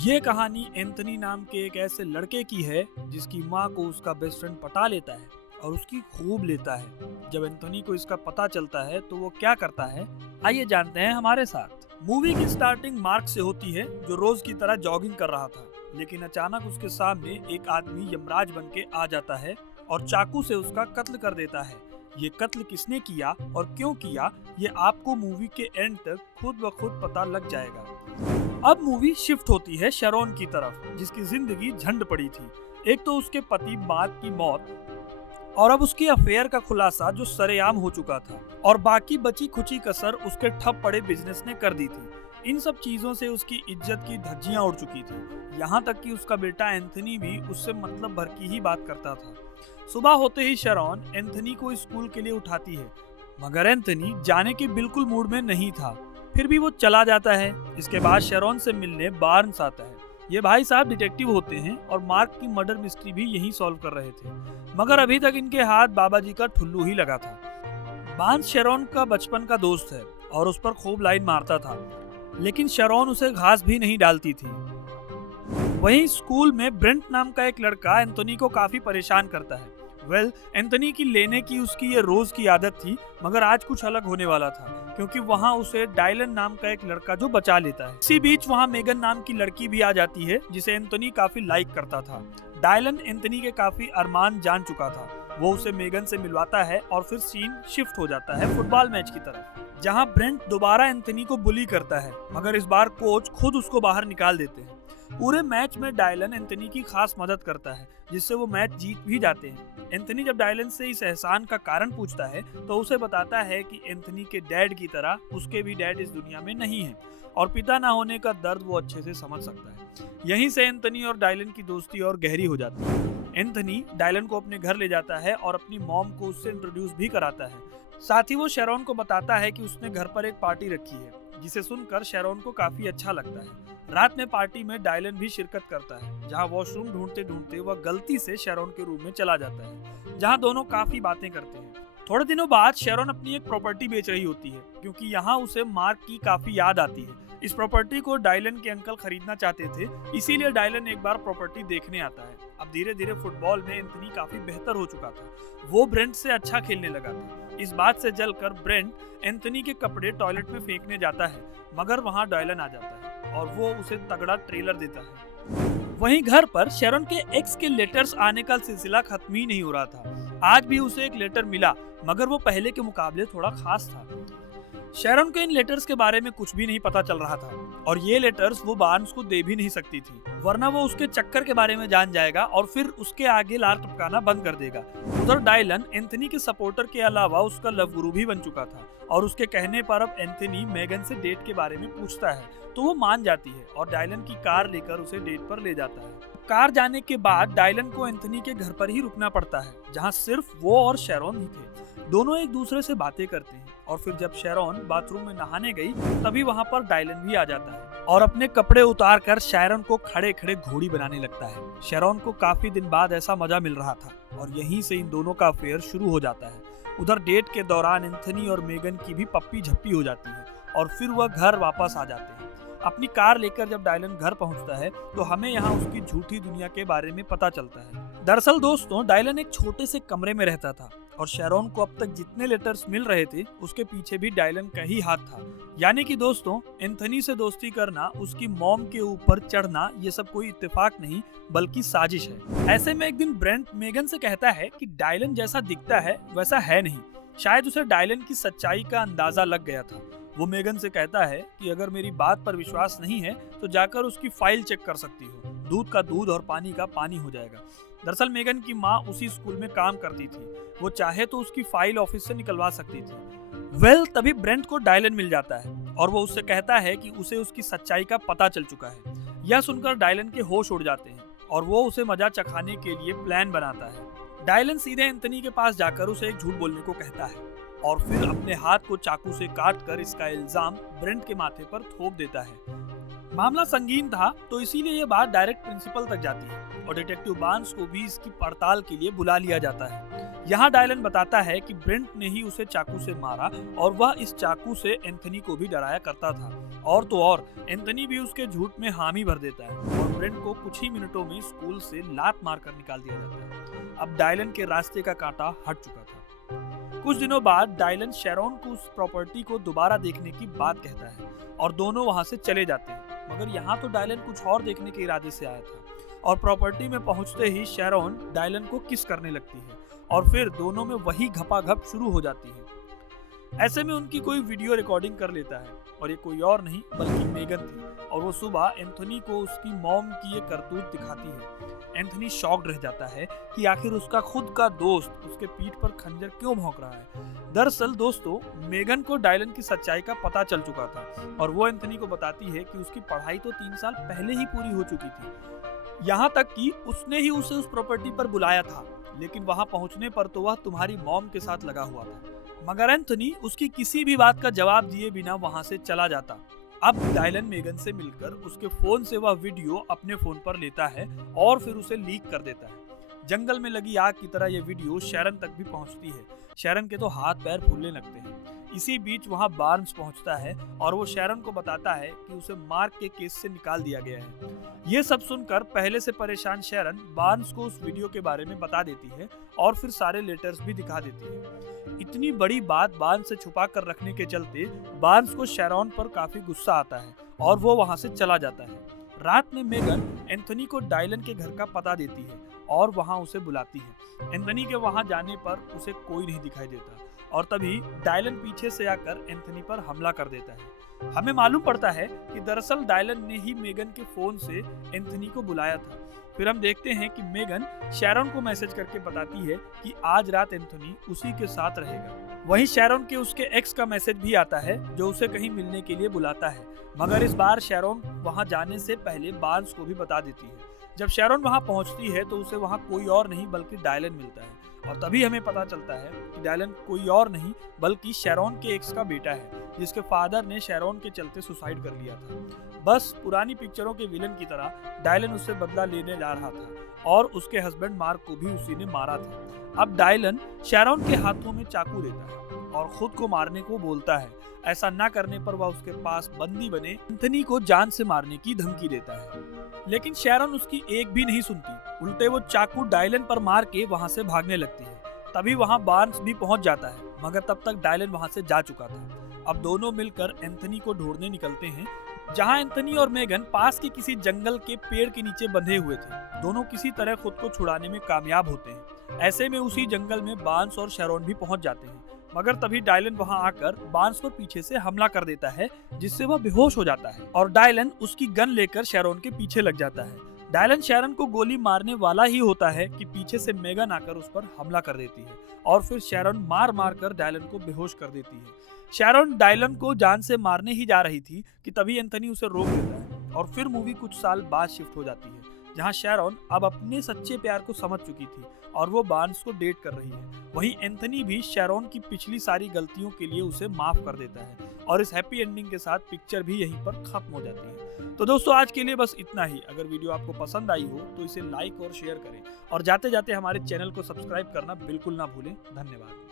ये कहानी एंथनी नाम के एक ऐसे लड़के की है जिसकी माँ को उसका बेस्ट फ्रेंड पटा लेता है और उसकी खूब लेता है। जब एंथनी को इसका पता चलता है तो वो क्या करता है, आइए जानते हैं हमारे साथ। मूवी की स्टार्टिंग मार्क से होती है जो रोज की तरह जॉगिंग कर रहा था, लेकिन अचानक उसके सामने एक आदमी यमराज बन के आ जाता है और चाकू से उसका कत्ल कर देता है। ये कत्ल किसने किया और क्यों किया, ये आपको मूवी के एंड तक खुद ब खुद पता लग जाएगा। अब मूवी शिफ्ट होती है शैरोन की तरफ, जिसकी जिंदगी झंड पड़ी थी। एक तो उसके पति मार्क की मौत और अब उसकी अफेयर का खुलासा जो सरेआम हो चुका था, और बाकी बची खुची कसर उसके ठप पड़े बिजनेस ने कर दी थी। इन सब चीजों से उसकी इज्जत की धज्जियां उड़ चुकी थी, यहाँ तक कि उसका बेटा एंथनी भी उससे मतलब भर की ही बात करता था। सुबह होते ही शैरोन एंथनी को स्कूल के लिए उठाती है, मगर एंथनी जाने के बिल्कुल मूड में नहीं था। फिर भी वो चला जाता है। इसके बाद शैरोन से मिलने बार्न्स आता है। ये भाई साहब डिटेक्टिव होते हैं और मार्क की मर्डर मिस्ट्री भी यही सॉल्व कर रहे थे, मगर अभी तक इनके हाथ बाबा जी का ठुल्लू ही लगा था। बार्न्स शैरोन का बचपन का दोस्त है और उस पर खूब लाइन मारता था, लेकिन शैरोन उसे घास भी नहीं डालती थी। वहीं स्कूल में ब्रेंट नाम का एक लड़का एंथनी को काफी परेशान करता है। एंथनी की लेने की उसकी ये रोज की आदत थी, मगर आज कुछ अलग होने वाला था, क्योंकि वहाँ उसे डायलन नाम का एक लड़का जो बचा लेता है। इसी बीच वहाँ मेगन नाम की लड़की भी आ जाती है, जिसे एंथनी काफी लाइक करता था। डायलन एंथनी के काफी अरमान जान चुका था। वो उसे मेगन से मिलवाता है और फिर सीन शिफ्ट हो जाता है फुटबॉल मैच की तरफ, जहाँ ब्रेंट दोबारा एंथनी को बुली करता है, मगर इस बार कोच खुद उसको बाहर निकाल देते हैं। पूरे मैच में डायलन एंथनी की खास मदद करता है, जिससे वो मैच जीत भी जाते हैं। एंथनी जब डायलन से इस एहसान का कारण पूछता है तो उसे बताता है कि एंथनी के डैड की तरह उसके भी डैड इस दुनिया में नहीं है और पिता ना होने का दर्द वो अच्छे से समझ सकता है। यहीं से एंथनी और डायलन की दोस्ती और गहरी हो जाती है। एंथनी डायलन को अपने घर ले जाता है और अपनी मॉम को उससे इंट्रोड्यूस भी कराता है। साथ ही वो शैरोन को बताता है कि उसने घर पर एक पार्टी रखी है, जिसे सुनकर शैरोन को काफी अच्छा लगता है। रात में पार्टी में डायलन भी शिरकत करता है, जहां वॉशरूम ढूंढते ढूंढते वह गलती से शैरोन के रूम में चला जाता है, जहां दोनों काफी बातें करते हैं। थोड़े दिनों बाद शैरोन अपनी एक प्रॉपर्टी बेच रही होती है, क्योंकि यहाँ उसे मार्क की काफी याद आती है। इस प्रॉपर्टी को डायलन के अंकल खरीदना चाहते थे, इसीलिए डायलन एक बार प्रॉपर्टी देखने आता है। अब धीरे धीरे फुटबॉल में एंथनी काफी बेहतर हो चुका था। वो ब्रेंट से अच्छा खेलने लगा था। इस बात से जलकर ब्रेंट एंथनी के कपड़े टॉयलेट में फेंकने जाता है, मगर वहाँ डायलन आ जाता है और वो उसे तगड़ा ट्रेलर देता है। वहीं घर पर शैरोन के एक्स के लेटर्स आने का सिलसिला खत्म ही नहीं हो रहा था। आज भी उसे एक लेटर मिला, मगर वो पहले के मुकाबले थोड़ा खास था। शैरोन को इन लेटर्स के बारे में कुछ भी नहीं पता चल रहा था, और ये लेटर्स वो बार्न्स को दे भी नहीं सकती थी, वरना वो उसके चक्कर के बारे में जान जाएगा और फिर उसके आगे लार टपकाना बंद कर देगा। उधर डायलन एंथनी के सपोर्टर के अलावा उसका लव गुरु भी बन चुका था, और उसके कहने पर अब एंथनी मेगन से डेट के बारे में पूछता है तो वो मान जाती है और डायलन की कार लेकर उसे डेट पर ले जाता है। कार जाने के बाद डायलन को एंथनी के घर पर ही रुकना पड़ता है, जहाँ सिर्फ वो और शैरोन ही थे। दोनों एक दूसरे से बातें करते हैं, और फिर जब शैरोन बाथरूम में नहाने गई तभी वहाँ पर डायलन भी आ जाता है और अपने कपड़े उतार कर शैरोन को खड़े खड़े घोड़ी बनाने लगता है। शैरोन को काफी दिन बाद ऐसा मजा मिल रहा था, और यहीं से इन दोनों का अफेयर शुरू हो जाता है। उधर डेट के दौरान एंथनी और मेगन की भी पप्पी झप्पी हो जाती है, और फिर वह घर वापस आ जाते हैं। अपनी कार लेकर जब डायलन घर पहुंचता है तो हमें यहाँ उसकी झूठी दुनिया के बारे में पता चलता है। दरअसल दोस्तों, डायलन एक छोटे से कमरे में रहता था, और शैरोन को अब तक जितने लेटर्स मिल रहे थे उसके पीछे भी डायलन का ही हाथ था। यानी कि दोस्तों, एंथनी से दोस्ती करना, उसकी मॉम के ऊपर चढ़ना, ये सब कोई इत्तेफाक नहीं बल्कि साजिश है। ऐसे में एक दिन ब्रेंट मेगन से कहता है कि डायलन जैसा दिखता है वैसा है नहीं। शायद उसे डायलन की सच्चाई का अंदाजा लग गया था। वो मेगन से कहता है कि अगर मेरी बात पर विश्वास नहीं है तो जाकर उसकी फाइल चेक कर सकती हो, दूध का दूध और पानी का पानी हो जाएगा। दरअसल मेगन की माँ उसी स्कूल में काम करती थी, वो चाहे तो उसकी फाइल ऑफिस से निकलवा सकती थी। तभी ब्रेंट को डायलन मिल जाता है और वो उससे कहता है कि उसे उसकी सच्चाई का पता चल चुका है। यह सुनकर डायलन के होश उड़ जाते हैं और वो उसे मजा चखाने के लिए प्लान बनाता है। डायलन सीधे एंथनी के पास जाकर उसे एक झूठ बोलने को कहता है और फिर अपने हाथ को चाकू से काटकर इसका इल्जाम ब्रेंट के माथे पर थोप देता है। मामला संगीन था, तो इसीलिए यह बात डायरेक्ट प्रिंसिपल तक जाती है और डिटेक्टिव बार्न्स को भी इसकी पड़ताल के लिए बुला लिया जाता है। यहाँ डायलन बताता है कि ब्रेंट ने ही उसे चाकू से मारा और वह इस चाकू से एंथनी को भी डराया करता था। और तो और एंथनी भी उसके झूठ में हामी भर देता है और ब्रेंट को कुछ ही मिनटों में स्कूल से लात मारकर निकाल दिया जाता है। अब डायलन के रास्ते का कांटा हट चुका था। कुछ दिनों बाद डायलन शेरॉन को उस प्रॉपर्टी को दोबारा देखने की बात कहता है और दोनों वहां से चले जाते हैं। मगर यहाँ तो डायलन कुछ और देखने के इरादे से आया था और प्रॉपर्टी में पहुंचते ही शेरॉन डायलन को किस करने लगती है और फिर दोनों में वही घपाघप शुरू हो जाती है। ऐसे में उनकी कोई वीडियो रिकॉर्डिंग कर लेता है और ये कोई और नहीं बल्कि मेगन थी और वो सुबह एंथनी को उसकी मॉम की ये करतूत दिखाती है। एंथनी शॉक्ड रह जाता है कि आखिर उसका खुद का दोस्त उसके पीठ पर खंजर क्यों भौंक रहा है। दरअसल दोस्तों, मेगन को डायलन की सच्चाई का पता चल चुका था और वो एंथनी को बताती है कि उसकी पढ़ाई तो 3 साल पहले ही पूरी हो चुकी थी। यहाँ तक कि उसने ही उसे उस प्रॉपर्टी पर बुलाया था, लेकिन वहां पहुंचने पर तो वह तुम्हारी मॉम के साथ लगा हुआ था। मगर एंथनी उसकी किसी भी बात का जवाब दिए बिना वहां से चला जाता। अब डायलन मेगन से मिलकर उसके फोन से वह वीडियो अपने फोन पर लेता है और फिर उसे लीक कर देता है। जंगल में लगी आग की तरह यह वीडियो शैरन तक भी पहुंचती है। शैरन के तो हाथ पैर फूलने लगते हैं। इसी बीच वहां बार्न्स पहुंचता है और वो शैरन को बताता है कि उसे मार्क के केस से निकाल दिया गया है। ये सब सुनकर पहले से परेशान शैरन बार्न्स को उस वीडियो के बारे में बता देती है और फिर सारे लेटर्स भी दिखा देती है। इतनी बड़ी बात बार्न्स से छुपा कर रखने के चलते बार्न्स को शैरॉन पर काफी गुस्सा आता है और वो वहां से चला जाता है। रात में मेगन एंथनी को डायलन के घर का पता देती है और वहां उसे बुलाती है। एंथनी के वहां जाने पर उसे कोई नहीं दिखाई देता और तभी डायलन पीछे से आकर एंथनी पर हमला कर देता है। हमें मालूम पड़ता है कि दरअसल डायलन ने ही मेगन के फोन से एंथनी को बुलाया था। फिर हम देखते हैं कि मेगन शैरॉन को मैसेज करके बताती है कि आज रात एंथनी उसी के साथ रहेगा। वहीं शैरॉन के उसके एक्स का मैसेज भी आता है जो उसे कहीं मिलने के लिए बुलाता है। मगर इस बार शैरॉन वहां जाने से पहले बार्न्स को भी बता देती है। जब शैरॉन वहां पहुंचती है तो उसे वहां कोई और नहीं बल्कि डायलन मिलता है और तभी हमें पता चलता है कि डायलन कोई और नहीं बल्कि शैरॉन के एक्स का बेटा है, जिसके फादर ने शैरॉन के चलते सुसाइड कर लिया था। बस पुरानी पिक्चरों के विलन की तरह डायलन उससे बदला लेने जा रहा था और उसके हस्बैंड मार्क को भी उसी ने मारा था। अब डायलन शैरॉन के हाथों में चाकू देता है और खुद को मारने को बोलता है। ऐसा न करने पर वह उसके पास बंदी बने एंथनी को जान से मारने की धमकी देता है, लेकिन शैरॉन उसकी एक भी नहीं सुनती। उल्टे वो चाकू डायलन पर मार के वहां से भागने लगती है। तभी वहां बार्न्स भी पहुंच जाता है, मगर तब तक डायलन वहां से जा चुका था। अब दोनों मिलकर एंथनी को ढूंढने निकलते हैं, जहां एंथनी और मेगन पास के किसी जंगल के पेड़ के नीचे बंधे हुए थे। दोनों किसी तरह खुद को छुड़ाने में कामयाब होते हैं। ऐसे में उसी जंगल में बार्न्स और शैरॉन भी पहुंच जाते हैं, मगर तभी डायलन वहां आकर बार्न्स पर पीछे से हमला कर देता है, जिससे वह बेहोश हो जाता है और डायलन उसकी गन लेकर शैरॉन के पीछे लग जाता है। डायलन शैरॉन को गोली मारने वाला ही होता है कि पीछे से मेगन आकर उस पर हमला कर देती है और फिर शैरॉन मार मार कर डायलन को बेहोश कर देती है। शैरॉन डायलन को जान से मारने ही जा रही थी कि तभी एंथनी उसे रोक देता है और फिर मूवी कुछ साल बाद शिफ्ट हो जाती है, जहां शैरॉन अब अपने सच्चे प्यार को समझ चुकी थी और वो बार्न्स को डेट कर रही है। वहीं एंथनी भी शैरॉन की पिछली सारी गलतियों के लिए उसे माफ कर देता है और इस हैप्पी एंडिंग के साथ पिक्चर भी यहीं पर खत्म हो जाती है। तो दोस्तों, आज के लिए बस इतना ही। अगर वीडियो आपको पसंद आई हो तो इसे लाइक और शेयर करें और जाते जाते हमारे चैनल को सब्सक्राइब करना बिल्कुल ना भूलें। धन्यवाद।